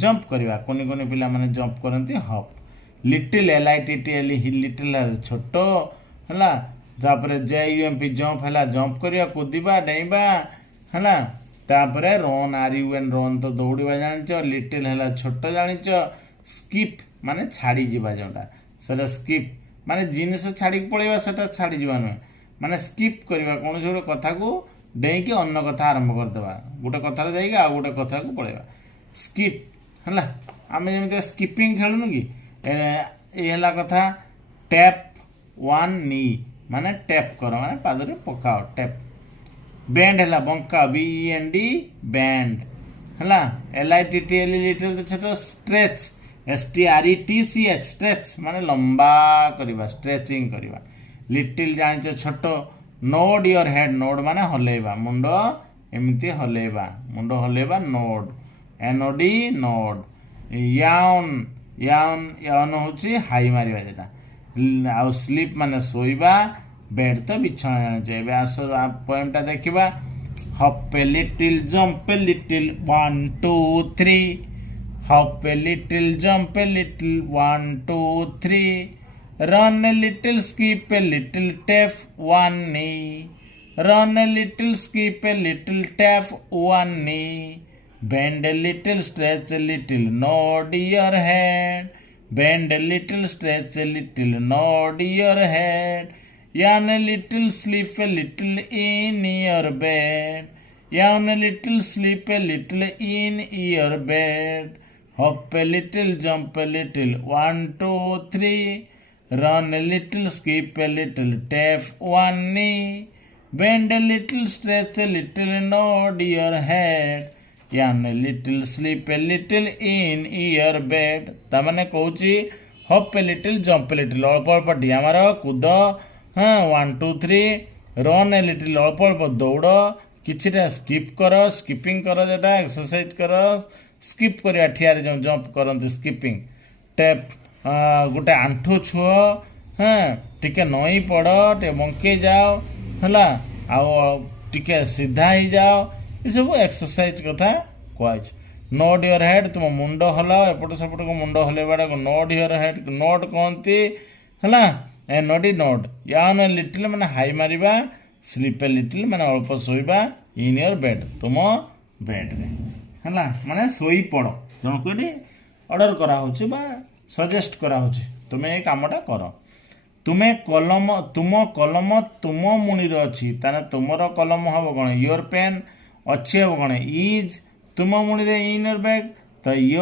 jump करवा कोनी कोनी पिला माने जंप करती हप लिटिल LITTL लिटिल छोट है तापर JUMP जंप है जंप करवा कूदवा डेइबा है तापर रन RUN रन तो दौड़ा जान लिटिल है छोट जान स्किप माने छाड़ी जीवा जोटा से स्किप माने जिनस छाड़ी पड़ेगा से छाड़ी जीवा नुहे माने स्किप करवा कौन गोटे कथा को डेईकि अन्न कथा आरंभ करदे गोटे कथार जाइए आ गोटे कथा को पड़ेगा स्किप है आम जमी स्किपिंग खेलुनु कि ये कथा टैप वन नी माने टैप कर माने पादरे पकाओ टैप बैंड है बंका BEND बैंड है LITTL लिटिल छोट स्ट्रेच STRETCH स्ट्रेच माने लंबा करवा स्ट्रेचिंग करवा लिटिल जान छोट नोड योर हेड नोड माने हलेबा मुंड एमती हलेबा मुंड हलेबा नोड NOD नोड याउन याउन याउन होची हाई मारिबा जेटा आ स्लीप माने सोइबा बेड तो बिछना जाने एबे आस पोएमटा देखिबा हप a little jump a little 1 2 3 हप a little jump a little 1 2 3 run a little skip a little tap one knee run a little skip a little tap one knee bend a little stretch a little nod your head bend a little stretch a little nod your head yawn a little sleep a little in your bed yawn a little sleep a little in your bed hop a little jump a little 1 2 3 run a little skip a little tap one knee bend a little stretch a little nod your head यान little sleep a little in your bed ताने कौच हप a little jump a little अल्प अल्प डिया मार कूद हाँ 1 2 3 run a little अल्प अल्प दौड़ किछिटा स्किप कर स्किपिंग कर जेटा एक्सरसाइज कर स्किप कर ठिया जो जंप करते स्किपिंग टैप गोटे आंठू छुओ हाँ टिके नई पड़ टे बंके जाओ है टिके सीधा ही जाओ ये सब एक्सरसाइज कथा कहुच नोड योर हेड तुम मुंड हलाओ एपट सेपट को मुंड हलैवाटा को नोड योर हेड नोड कहती है नोडी नोड यान लिटिल माने हाई मारिबा स्लीप ए लिटिल माने अल्प सोइबा इन योर बेड तुम बेड रे है माने सोई पड़ जन को ऑर्डर करा होची बा सजेस्ट करा होची तुमे ए कामटा कर तुम कलम तुम मुनिर अच्छी ताने तुमर कलम हम कौन योर पेन अच्छी हम कौन इज तुम मुनि इन योर बैग तो